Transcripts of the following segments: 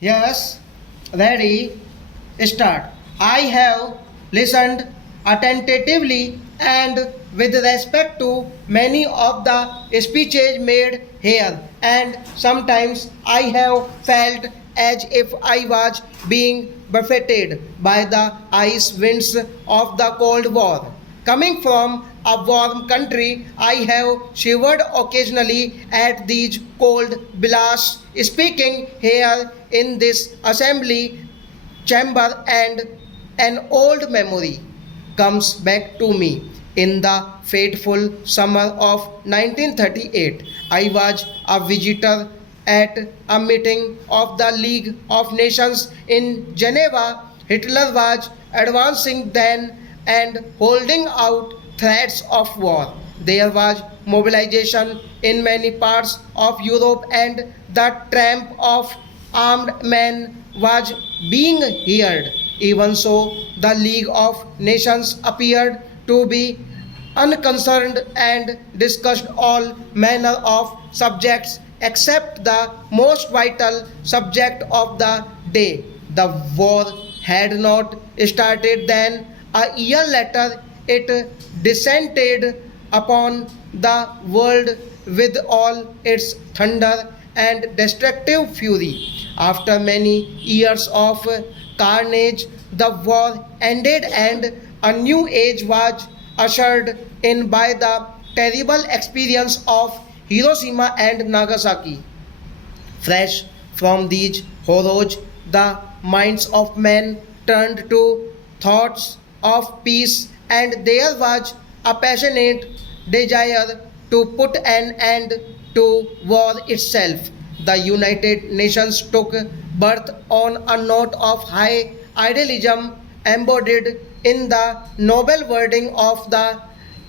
Yes, ready, start. I have listened attentively and with respect to many of the speeches made here, and sometimes I have felt as if I was being buffeted by the ice winds of the Cold War. Coming from a warm country, I have shivered occasionally at these cold blasts. Speaking here in this assembly chamber, and an old memory comes back to me. In the fateful summer of 1938, I was a visitor at a meeting of the League of Nations in Geneva. Hitler was advancing then and holding out threats of war. There was mobilization in many parts of Europe, and the tramp of armed men was being heard. Even so, the League of Nations appeared to be unconcerned and discussed all manner of subjects except the most vital subject of the day. The war had not started then. A year later, it descended upon the world with all its thunder and destructive fury. After many years of carnage, the war ended and a new age was ushered in by the terrible experience of Hiroshima and Nagasaki. Fresh from these horrors, the minds of men turned to thoughts of peace, and there was a passionate desire to put an end to war itself. The United Nations took birth on a note of high idealism embodied in the noble wording of the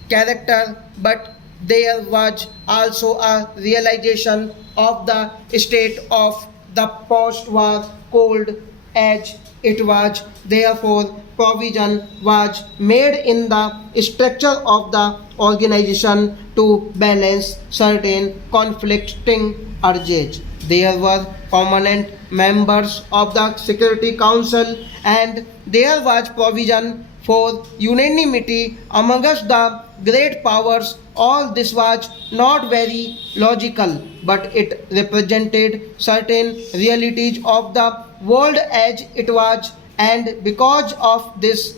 character, but there was also a realization of the state of the post-war Cold Age. It was therefore provision was made in the structure of the organization to balance certain conflicting urges. There were permanent members of the Security Council, and there was provision for unanimity amongst the great powers. All this was not very logical, but it represented certain realities of the world as it was, and because of this,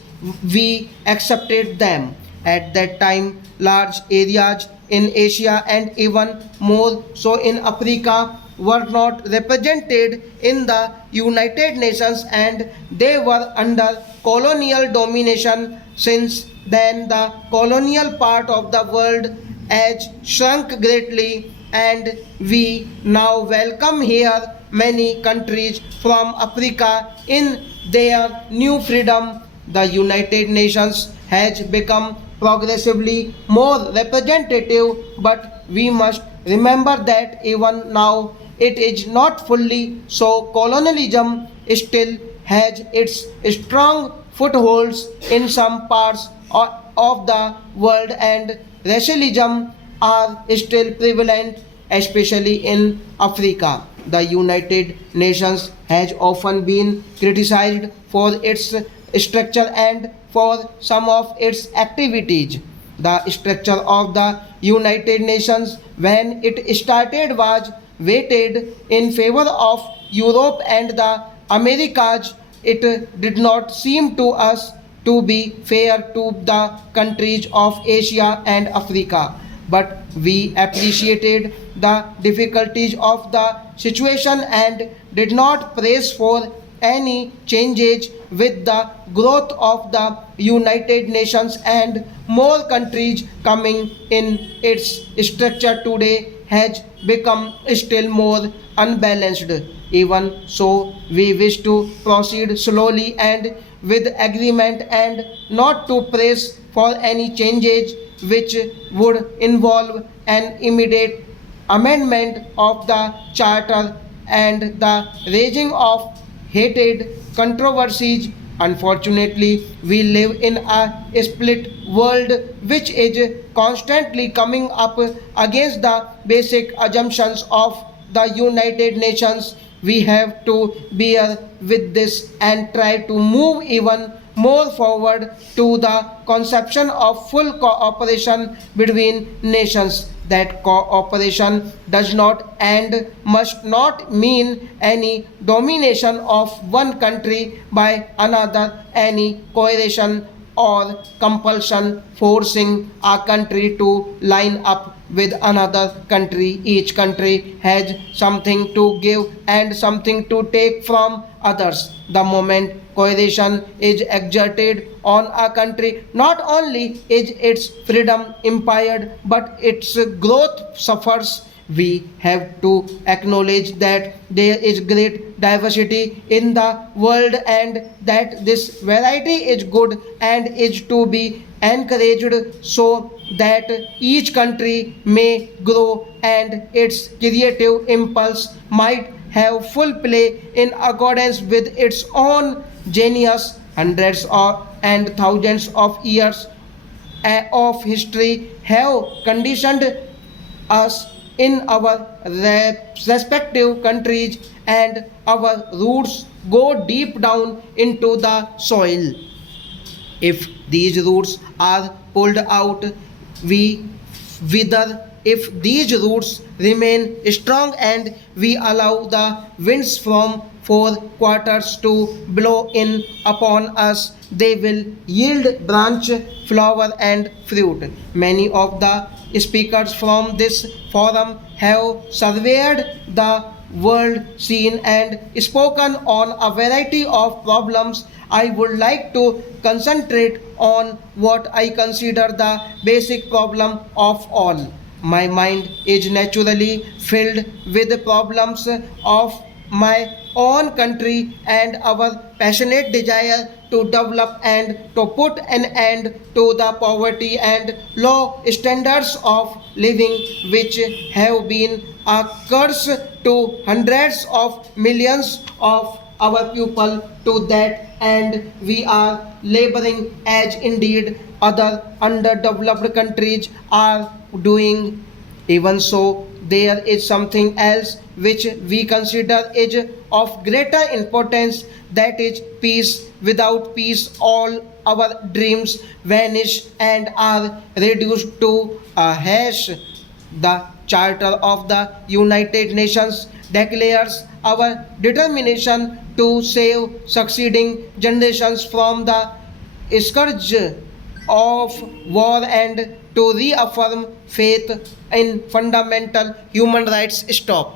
we accepted them. At that time, large areas in Asia and even more so in Africa were not represented in the United Nations, and they were under colonial domination. Since then, the colonial part of the world has shrunk greatly, and we now welcome here many countries from Africa in their new freedom. The United Nations has become progressively more representative, but we must remember that even now it is not fully so. Colonialism still has its strong footholds in some parts of the world, and racialism are still prevalent, especially in Africa. The United Nations has often been criticized for its structure and for some of its activities. The structure of the United Nations when it started was weighted in favor of Europe and the Americas. It did not seem to us to be fair to the countries of Asia and Africa, but we appreciated the difficulties of the situation and did not press for any changes. With the growth of the United Nations and more countries coming in, its structure today has become still more unbalanced. Even so, we wish to proceed slowly and with agreement, and not to press for any changes which would involve an immediate amendment of the Charter and the raising of hated controversies. Unfortunately, we live in a split world which is constantly coming up against the basic assumptions of the United Nations. We have to bear with this and try to move even more forward to the conception of full cooperation between nations. That cooperation does not and must not mean any domination of one country by another, any coercion or compulsion forcing a country to line up with another country. Each country has something to give and something to take from others. The moment coercion is exerted on a country, not only is its freedom impaired, but its growth suffers. We have to acknowledge that there is great diversity in the world and that this variety is good and is to be encouraged so that each country may grow and its creative impulse might have full play in accordance with its own genius. Hundreds of and thousands of years of history have conditioned us in our respective countries, and our roots go deep down into the soil. If these roots are pulled out, we wither. If these roots remain strong and we allow the winds from four quarters to blow in upon us, they will yield branch, flower, and fruit. Many of the speakers from this forum have surveyed the world scene and spoken on a variety of problems. I would like to concentrate on what I consider the basic problem of all. My mind is naturally filled with the problems of my own country and our passionate desire to develop and to put an end to the poverty and low standards of living which have been a curse to hundreds of millions of our people. To that and we are laboring as indeed other underdeveloped countries are doing. Even so, there is something else which we consider is of greater importance, that is peace. Without peace, all our dreams vanish and are reduced to a hash. The Charter of the United Nations declares our determination to save succeeding generations from the scourge of war and to reaffirm faith in fundamental human rights. Stop.